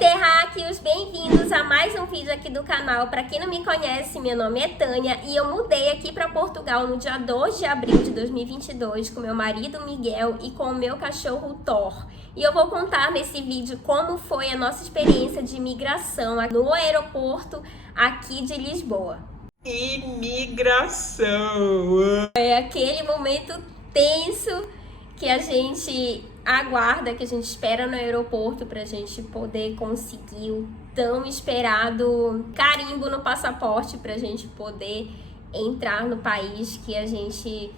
terráqueos, bem-vindos a mais um vídeo aqui do canal. Para quem não me conhece, meu nome é Tânia e eu mudei aqui para Portugal no dia 2 de abril de 2022 com meu marido Miguel e com o meu cachorro Thor. E eu vou contar nesse vídeo como foi a nossa experiência de imigração no aeroporto aqui de Lisboa. Imigração! É aquele momento tenso que a gente aguarda, que a gente espera no aeroporto pra gente poder conseguir o tão esperado carimbo no passaporte pra gente poder entrar no país que a gente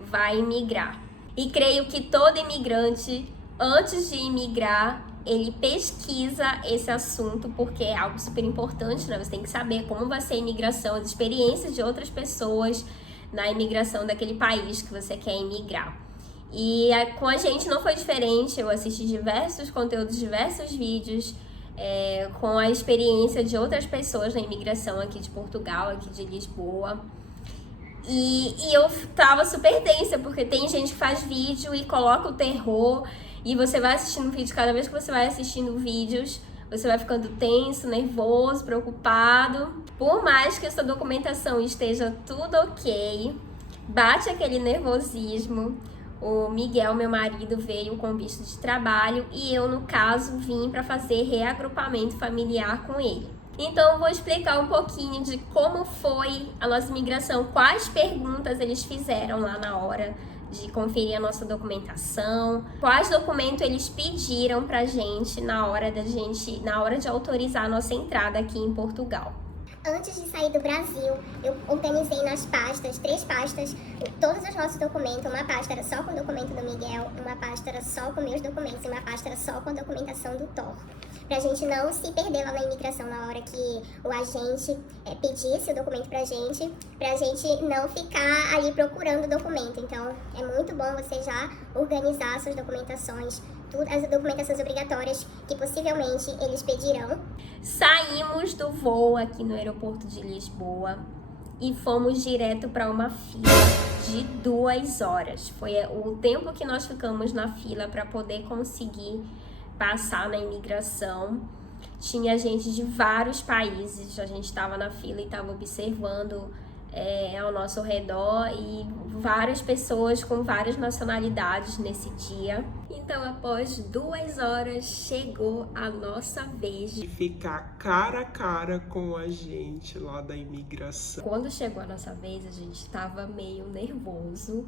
vai imigrar. E creio que todo imigrante, antes de imigrar, ele pesquisa esse assunto, porque é algo super importante, né? Você tem que saber como vai ser a imigração, as experiências de outras pessoas na imigração daquele país que você quer imigrar. E com a gente não foi diferente. Eu assisti diversos conteúdos, diversos vídeos com a experiência de outras pessoas na imigração aqui de Portugal, aqui de Lisboa. E eu tava super tensa, porque tem gente que faz vídeo e coloca o terror, e você vai assistindo vídeo, cada vez que você vai assistindo vídeos, você vai ficando tenso, nervoso, preocupado. Por mais que a sua documentação esteja tudo ok, bate aquele nervosismo. O Miguel, meu marido, veio com visto de trabalho e eu, no caso, vim para fazer reagrupamento familiar com ele. Então, eu vou explicar um pouquinho de como foi a nossa imigração, quais perguntas eles fizeram lá na hora de conferir a nossa documentação, quais documentos eles pediram pra gente na hora de autorizar a nossa entrada aqui em Portugal. Antes de sair do Brasil, eu organizei nas pastas, 3 pastas, todos os nossos documentos. Uma pasta era só com o documento do Miguel, uma pasta era só com meus documentos e uma pasta era só com a documentação do Thor. Pra gente não se perder lá na imigração na hora que o agente pedisse o documento pra gente não ficar ali procurando o documento. Então, é muito bom você já organizar suas documentações, as documentações obrigatórias que possivelmente eles pedirão. Saímos do voo aqui no aeroporto de Lisboa e fomos direto para uma fila de 2 horas. Foi o tempo que nós ficamos na fila para poder conseguir passar na imigração. Tinha gente de vários países, a gente estava na fila e estava observando ao nosso redor, e várias pessoas com várias nacionalidades nesse dia. Então, após 2 horas, chegou a nossa vez de ficar cara a cara com a gente lá da imigração. Quando chegou a nossa vez, a gente estava meio nervoso.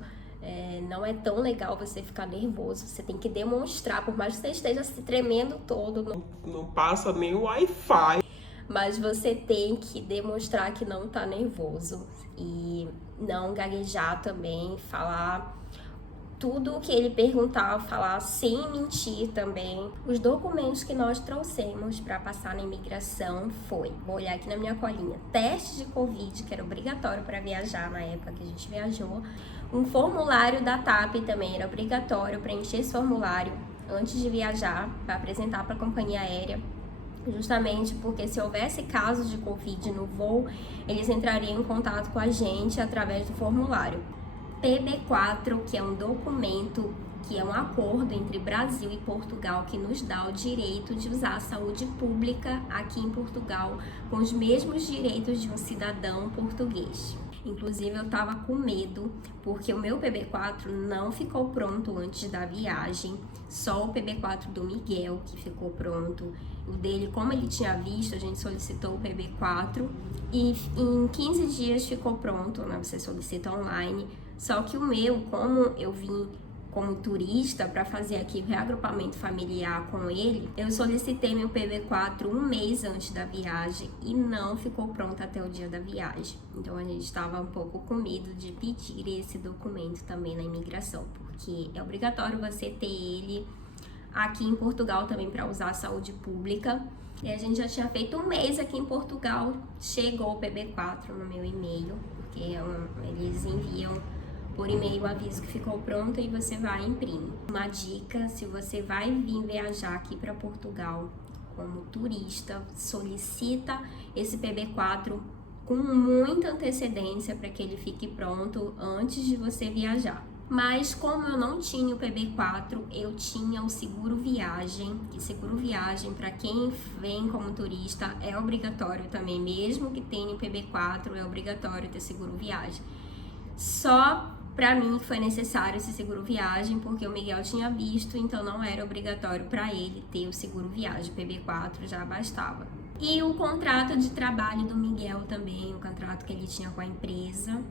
Não é tão legal você ficar nervoso, você tem que demonstrar, por mais que você esteja se tremendo todo. Não passa nem o Wi-Fi. Mas você tem que demonstrar que não tá nervoso e não gaguejar também, falar tudo o que ele perguntar, falar sem mentir também. Os documentos que nós trouxemos para passar na imigração foi, vou olhar aqui na minha colinha, teste de Covid, que era obrigatório para viajar na época que a gente viajou. Um formulário da TAP também era obrigatório, preencher esse formulário antes de viajar, para apresentar para a companhia aérea. Justamente porque se houvesse casos de Covid no voo, eles entrariam em contato com a gente através do formulário. PB4, que é um documento, que é um acordo entre Brasil e Portugal que nos dá o direito de usar a saúde pública aqui em Portugal com os mesmos direitos de um cidadão português. Inclusive, eu tava com medo, porque o meu PB4 não ficou pronto antes da viagem, só o PB4 do Miguel que ficou pronto. O dele, como ele tinha visto, a gente solicitou o PB4 e em 15 dias ficou pronto, né? Você solicita online. Só que o meu, como eu vim como turista para fazer aqui o reagrupamento familiar com ele, eu solicitei meu PB4 um mês antes da viagem e não ficou pronto até o dia da viagem. Então a gente estava um pouco com medo de pedir esse documento também na imigração, porque é obrigatório você ter ele aqui em Portugal também para usar a saúde pública. E a gente já tinha feito um mês aqui em Portugal, chegou o PB4 no meu e-mail, porque eles enviam por e-mail o aviso que ficou pronto e você vai e imprime. Uma dica: se você vai vir viajar aqui para Portugal como turista, solicita esse PB4 com muita antecedência para que ele fique pronto antes de você viajar. Mas como eu não tinha o PB4, eu tinha o seguro viagem. E seguro viagem, para quem vem como turista, é obrigatório também. Mesmo que tenha o PB4, é obrigatório ter seguro viagem. Só para mim foi necessário esse seguro viagem, porque o Miguel tinha visto, então não era obrigatório para ele ter o seguro viagem. O PB4 já bastava. E o contrato de trabalho do Miguel também, o contrato que ele tinha com a empresa,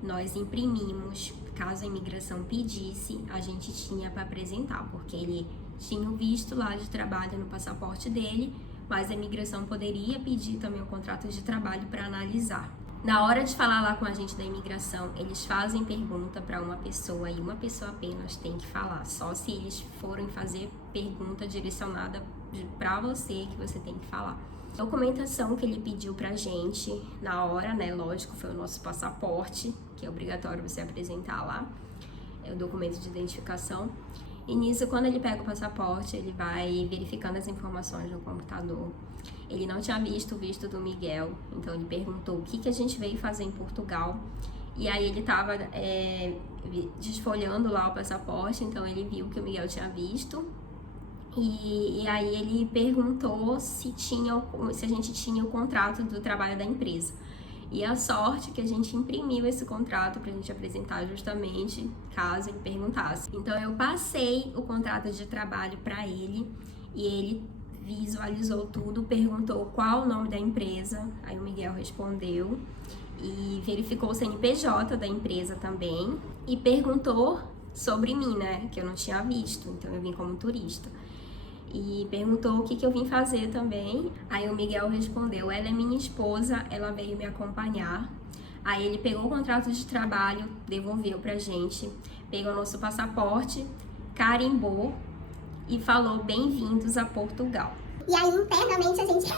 nós imprimimos. Caso a imigração pedisse, a gente tinha para apresentar, porque ele tinha o visto lá de trabalho no passaporte dele, mas a imigração poderia pedir também o contrato de trabalho para analisar. Na hora de falar lá com a gente da imigração, eles fazem pergunta para uma pessoa e uma pessoa apenas tem que falar, só se eles forem fazer pergunta direcionada para você que você tem que falar. A documentação que ele pediu pra gente na hora, né, lógico, foi o nosso passaporte, que é obrigatório você apresentar lá, é o documento de identificação. E nisso, quando ele pega o passaporte, ele vai verificando as informações no computador. Ele não tinha visto o visto do Miguel, então ele perguntou o que a gente veio fazer em Portugal. E aí ele tava desfolhando lá o passaporte, então ele viu que o Miguel tinha visto. E aí ele perguntou se a gente tinha o contrato do trabalho da empresa. E a sorte que a gente imprimiu esse contrato pra gente apresentar justamente caso ele perguntasse. Então eu passei o contrato de trabalho para ele e ele visualizou tudo, perguntou qual o nome da empresa, aí o Miguel respondeu e verificou o CNPJ da empresa também e perguntou sobre mim, né, que eu não tinha visto, então eu vim como turista. E perguntou o que eu vim fazer também. Aí o Miguel respondeu, ela é minha esposa, ela veio me acompanhar. Aí ele pegou o contrato de trabalho, devolveu pra gente, pegou nosso passaporte, carimbou e falou bem-vindos a Portugal. E aí internamente a gente,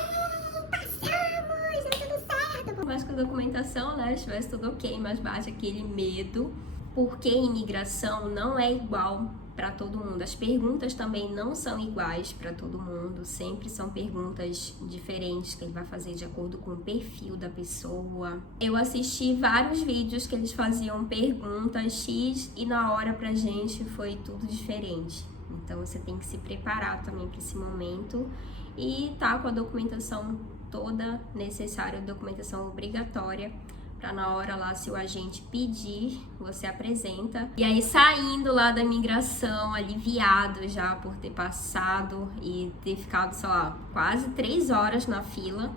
passamos, deu tudo certo. Mas com a documentação, né, estivesse tudo ok, mas bate aquele medo, porque imigração não é igual para todo mundo. As perguntas também não são iguais para todo mundo, sempre são perguntas diferentes que ele vai fazer de acordo com o perfil da pessoa. Eu assisti vários vídeos que eles faziam perguntas X e na hora pra gente foi tudo diferente. Então você tem que se preparar também para esse momento e tá com a documentação toda necessária, documentação obrigatória, para na hora lá, se o agente pedir, você apresenta. E aí, saindo lá da imigração, aliviado já por ter passado e ter ficado, sei lá, quase 3 horas na fila,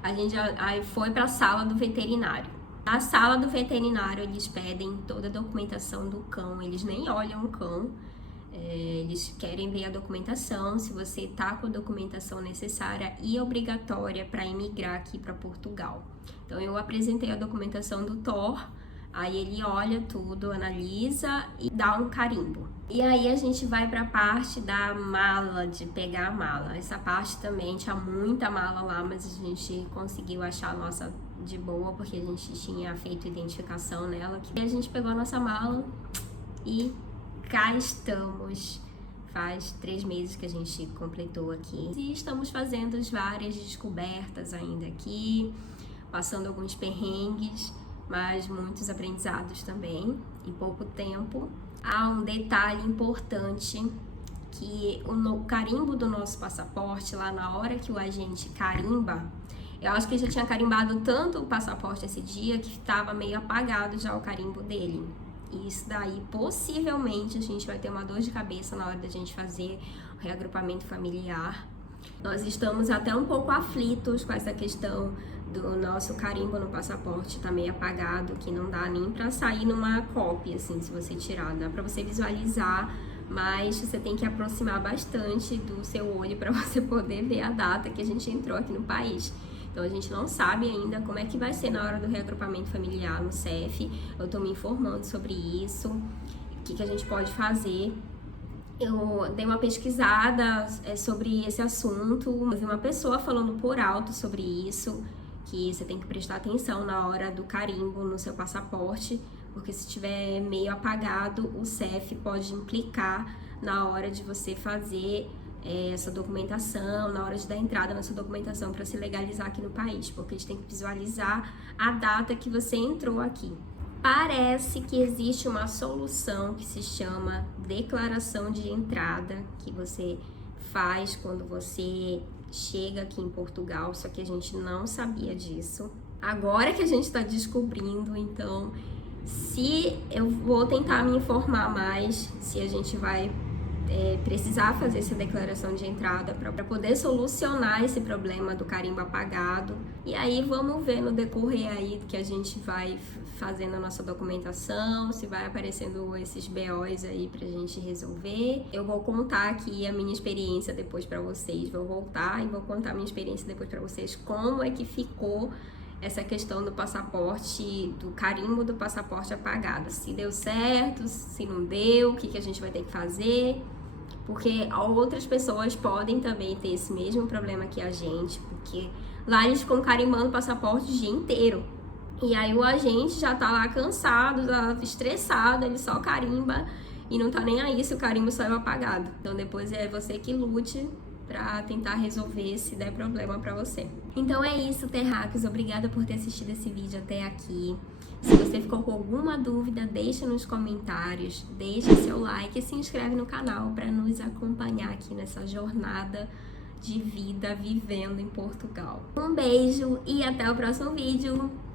a gente aí foi para a sala do veterinário. Na sala do veterinário, eles pedem toda a documentação do cão, eles nem olham o cão, eles querem ver a documentação, se você tá com a documentação necessária e obrigatória para imigrar aqui para Portugal. Então eu apresentei a documentação do Thor, aí ele olha tudo, analisa e dá um carimbo. E aí a gente vai para a parte da mala, de pegar a mala. Essa parte também tinha muita mala lá, mas a gente conseguiu achar a nossa de boa, porque a gente tinha feito identificação nela. E a gente pegou a nossa mala e cá estamos. Faz 3 meses que a gente completou aqui. E estamos fazendo várias descobertas ainda aqui, passando alguns perrengues, mas muitos aprendizados também, em pouco tempo. Há um detalhe importante, que o carimbo do nosso passaporte, lá na hora que o agente carimba, eu acho que ele já tinha carimbado tanto o passaporte esse dia, que estava meio apagado já o carimbo dele. E isso daí, possivelmente, a gente vai ter uma dor de cabeça na hora da gente fazer o reagrupamento familiar. Nós estamos até um pouco aflitos com essa questão do nosso carimbo no passaporte, tá meio apagado, que não dá nem pra sair numa cópia, assim, se você tirar. Dá pra você visualizar, mas você tem que aproximar bastante do seu olho pra você poder ver a data que a gente entrou aqui no país. Então a gente não sabe ainda como é que vai ser na hora do reagrupamento familiar no CEF. Eu tô me informando sobre isso, o que a gente pode fazer. Eu dei uma pesquisada sobre esse assunto, eu vi uma pessoa falando por alto sobre isso, que você tem que prestar atenção na hora do carimbo no seu passaporte, porque se estiver meio apagado, o CEF pode implicar na hora de você fazer essa documentação, na hora de dar entrada nessa documentação para se legalizar aqui no país, porque eles têm que visualizar a data que você entrou aqui. Parece que existe uma solução que se chama declaração de entrada, que você faz quando você chega aqui em Portugal, só que a gente não sabia disso. Agora que a gente está descobrindo, então, se eu vou tentar me informar mais, se a gente vai precisar fazer essa declaração de entrada para poder solucionar esse problema do carimbo apagado. E aí vamos ver no decorrer aí que a gente vai fazendo a nossa documentação, se vai aparecendo esses BOs aí pra gente resolver. Eu vou contar aqui a minha experiência depois pra vocês, vou voltar e vou contar a minha experiência depois pra vocês, como é que ficou essa questão do passaporte, do carimbo do passaporte apagado. Se deu certo, se não deu, o que a gente vai ter que fazer. Porque outras pessoas podem também ter esse mesmo problema que a gente, porque lá eles ficam carimbando o passaporte o dia inteiro. E aí o agente já tá lá cansado, já estressado, ele só carimba e não tá nem aí se o carimbo saiu apagado. Então depois é você que lute pra tentar resolver se der problema pra você. Então é isso, terráqueos. Obrigada por ter assistido esse vídeo até aqui. Se você ficou com alguma dúvida, deixa nos comentários, deixa seu like e se inscreve no canal para nos acompanhar aqui nessa jornada de vida vivendo em Portugal. Um beijo e até o próximo vídeo!